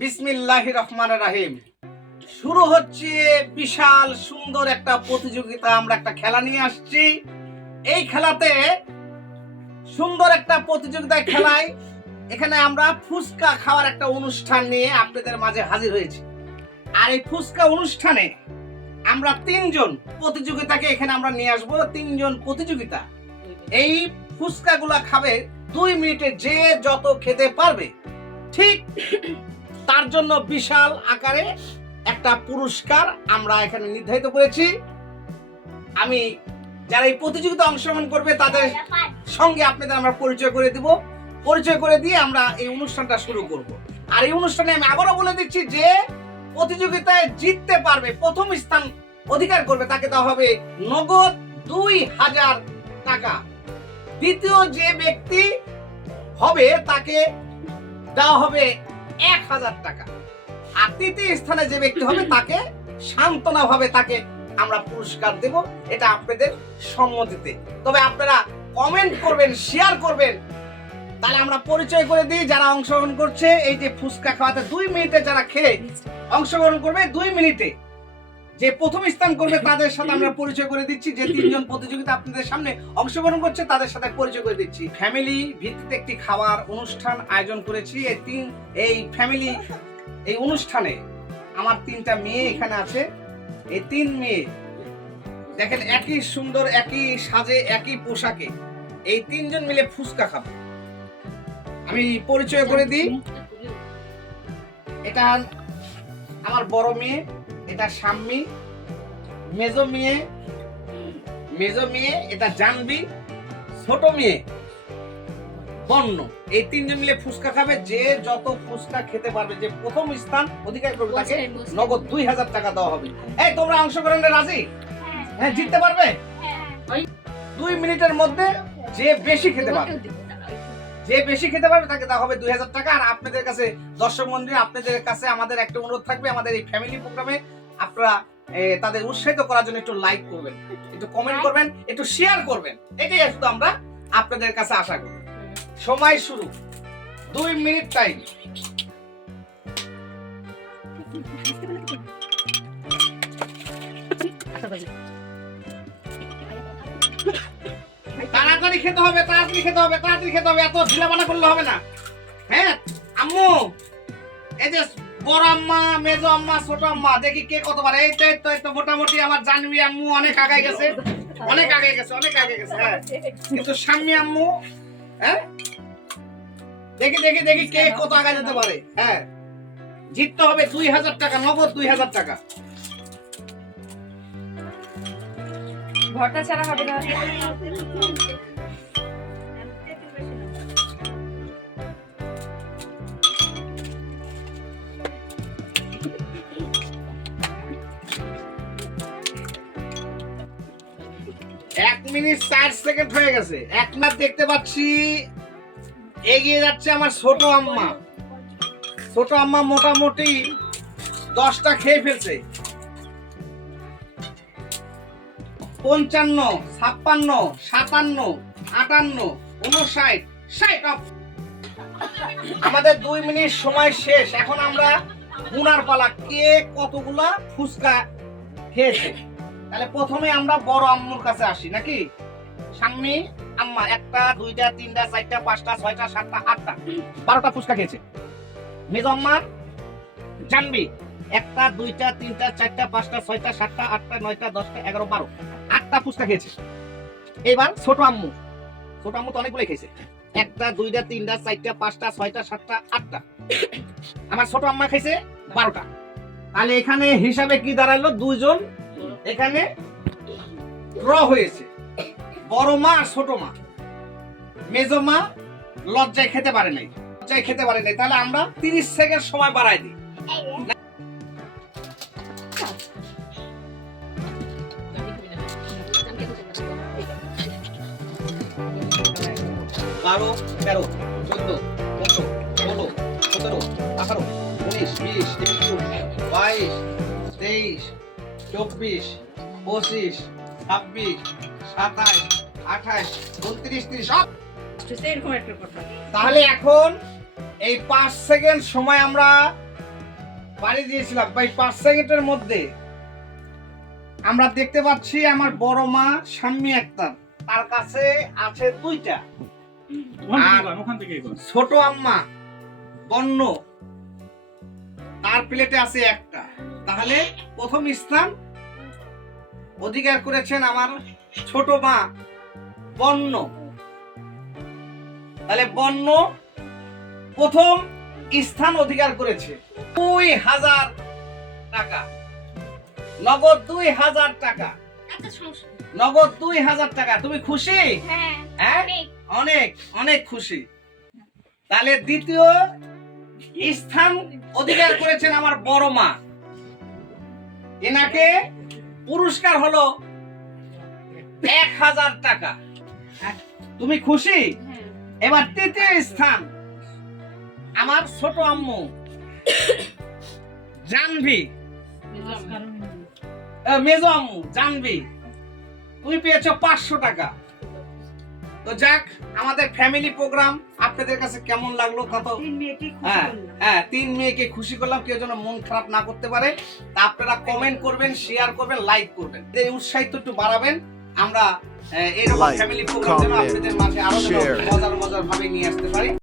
বিসমিল্লাহির রহমানির রহিম। শুরু হচ্ছে বিশাল সুন্দর একটা প্রতিযোগিতা। আমরা একটা খেলা নিয়ে আসছি। এই খেলাতে সুন্দর একটা প্রতিযোগিতায় খেলায় এখানে আমরা ফুচকা খাওয়ার একটা অনুষ্ঠান নিয়ে আপনাদের মাঝে হাজির হয়েছি। আর এই ফুচকা অনুষ্ঠানে আমরা তিনজন প্রতিযোগিতাকে এখানে আমরা নিয়ে আসবো। তিনজন প্রতিযোগিতা এই ফুচকাগুলা খাবে 2 মিনিটে, যে যত খেতে পারবে ঠিক তার জন্য বিশাল আকারে একটা পুরস্কার আমরা এখানে নির্ধারিত করেছি। আমি যারা এই প্রতিযোগিতা অংশগ্রহণ করবে তাদের সঙ্গে আপনাদের আমরা পরিচয় করে দিব। পরিচয় করে দিয়ে আমরা এই অনুষ্ঠানটা শুরু করব। আর এই অনুষ্ঠানে আমি আবারও বলে দিচ্ছি, যে প্রতিযোগিতায় জিততে পারবে, প্রথম স্থান অধিকার করবে, তাকে দেওয়া হবে নগদ 2000 টাকা। দ্বিতীয় যে ব্যক্তি হবে তাকে দেওয়া হবে 1000 টাকা। আর তৃতীয় স্থানে যে ব্যক্তি হবে তাকে সান্ত্বনা ভাবে তাকে আমরা পুরস্কার দেব, এটা আপনাদের সম্মতিতে। তবে আপনারা কমেন্ট করবেন, শেয়ার করবেন। তাহলে আমরা পরিচয় করে দিই যারা অংশগ্রহণ করছে। এই যে ফুচকা খাওয়াতে 2 মিনিটে যারা খেয়ে অংশগ্রহণ করবে, 2 মিনিটে যে প্রথম স্থান করবে তাদের সাথে আমরা পরিচয় করে দিচ্ছি। যে তিনজন প্রতিযোগিতা আপনাদের সামনে অংশগ্রহণ করছে তাদের সাথে পরিচয় করে দিচ্ছি। ফ্যামিলি ভিত্তিতে একটি খাবার অনুষ্ঠান আয়োজন করেছি। এই ফ্যামিলি এই অনুষ্ঠানে আমার 3টা মেয়ে এখানে আছে। এই 3 মেয়ে দেখেন একই সুন্দর, একই সাজে, একই পোশাকে এই 3 জন মিলে ফুচকা খাবে। আমি পরিচয় করে দিই। এটা আমার বড় মেয়ে, এটা শাম্মী। মেজো মেয়ে এটা জানবি। ছোট মেয়ে বন্য। এই 3 জন মিলে ফুচকা খাবে। যে যত ফুচকা খেতে পারবে, যে প্রথম স্থান অধিকার করবে তাকে নগদ 2000 টাকা দেওয়া হবে। এই তোমরা অংশগ্রহণে রাজি? হ্যাঁ, জিততে পারবে? 2 মিনিটের মধ্যে যে বেশি খেতে পারবে তাকে দেওয়া হবে 2000 টাকা। আর আপনাদের কাছে দর্শক মণ্ডলী, আপনাদের কাছে আমাদের একটা অনুরোধ থাকবে, আমাদের এই ফ্যামিলি প্রোগ্রামে আপনারা তাদের উৎসাহিত করার জন্য একটু লাইক করবেন, একটু কমেন্ট করবেন, একটু শেয়ার করবেন। এটাই শুধু আমরা আপনাদের কাছে আশা করি। সময় শুরু, 2 মিনিট টাইম। তাড়াতাড়ি খেতে হবে, এত ঢিলাবানা করলে হবে না। হ্যাঁ আম্মু, এই যে বড় আম্মা, মেজো আম্মা, ছোট আম্মা, দেখি কে কতবার। এই তো মোটামুটি আমার জানবি আম্মু অনেক আগে গেছে। হ্যাঁ, কিন্তু শাম্মী আম্মু, হ্যাঁ দেখি কে কত আগে যেতে পারে। হ্যাঁ, জিততে হবে 2000 টাকা, নগদ 2000 টাকা। ঘরটা ছাড়া হবে না। এক মিনিট 4 সেকেন্ড হয়ে গেছে। 1 মিনিট দেখতে পাচ্ছি এগিয়ে যাচ্ছে আমার ছোট আম্মা। মোটামুটি 10টা খেয়ে ফেলছে। 55, 56, 57, 58, 59, 60। আমাদের 2 মিনিট সময় শেষ। এখন আমরা গুনার পালা, কে কতগুলা ফুচকা খেয়েছে। তাহলে প্রথমে আমরা বড় আম্মুর কাছে আসি নাকি? শাম্মী আম্মা 1টা 2টা 3টা 4টা 5টা 6টা 7টা 8টা 12টা ফুচকা খেয়েছে। মেজো আম্মা জানবি 1টা 2টা 3টা 4টা 5টা 6টা 7টা 8টা 9টা 10টা 11 12 8টা ফুচকা খেয়েছে। এবার ছোট আম্মু তো অনেকগুলো খেয়েছে। 1টা 2টা 3টা 4টা 5টা 6টা 7টা 8টা। আমার ছোট আম্মা খেয়েছে 12টা। তাহলে এখানে হিসাবে কি দাঁড়ালো? 2 জন এখানে ড্র হয়েছে। বড় মা আর ছোট মা। মেজো মা লজ্জায় খেতে পারে নাই। তাহলে আমরা 30 সেকেন্ড সময় বাড়াই দিই। 12, 13, 14, 15, 16, 17, 18, 19, 20, 21, 22, 23, 24, 25, 26, 27, 28, 29, 30 সব। তাহলে এখন এই 5 সেকেন্ড সময় আমরা বাড়ি দিয়েছিলাম ভাই 5 সেকেন্ডের মধ্যে। আমরা দেখতে পাচ্ছি আমার বড় মা শাম্মী আক্তার, তার কাছে আছে 2টা, আর ছোট আম্মা বন্য, তার প্লেটে আছে 1টা। তাহলে প্রথম স্থান অধিকার করেছেন আমার ছোট মা বন্য। তাহলে বন্য প্রথম স্থান অধিকার করেছে। 2000 টাকা নগদ, 2000 টাকা নগদ, 2000 টাকা। তুমি খুশি? হ্যাঁ, অনেক অনেক খুশি। তাহলে দ্বিতীয় স্থান অধিকার করেছেন আমার বড় মা, এনাকে পুরস্কার হলো 1000 টাকা। তুমি খুশি? এবার তৃতীয় স্থান আমার ছোট আম্মু জানভি, মেজো আম্মু জানভি, তুমি পেয়েছো 500 টাকা। তো যাক, আমাদের ফ্যামিলি প্রোগ্রাম আপনাদের কাছে কেমন লাগলো? কত 3 মেয়েকে খুশি করলাম, কেউ যেন মন খারাপ না করতে পারে। তা আপনারা কমেন্ট করবেন, শেয়ার করবেন, লাইক করবেন, এই উৎসাহিত একটু বাড়াবেন। আমরা এরকম ফ্যামিলি প্রোগ্রাম যেন আপনাদের মাঝে আরো মজার ভাবে নিয়ে আসতে পারি।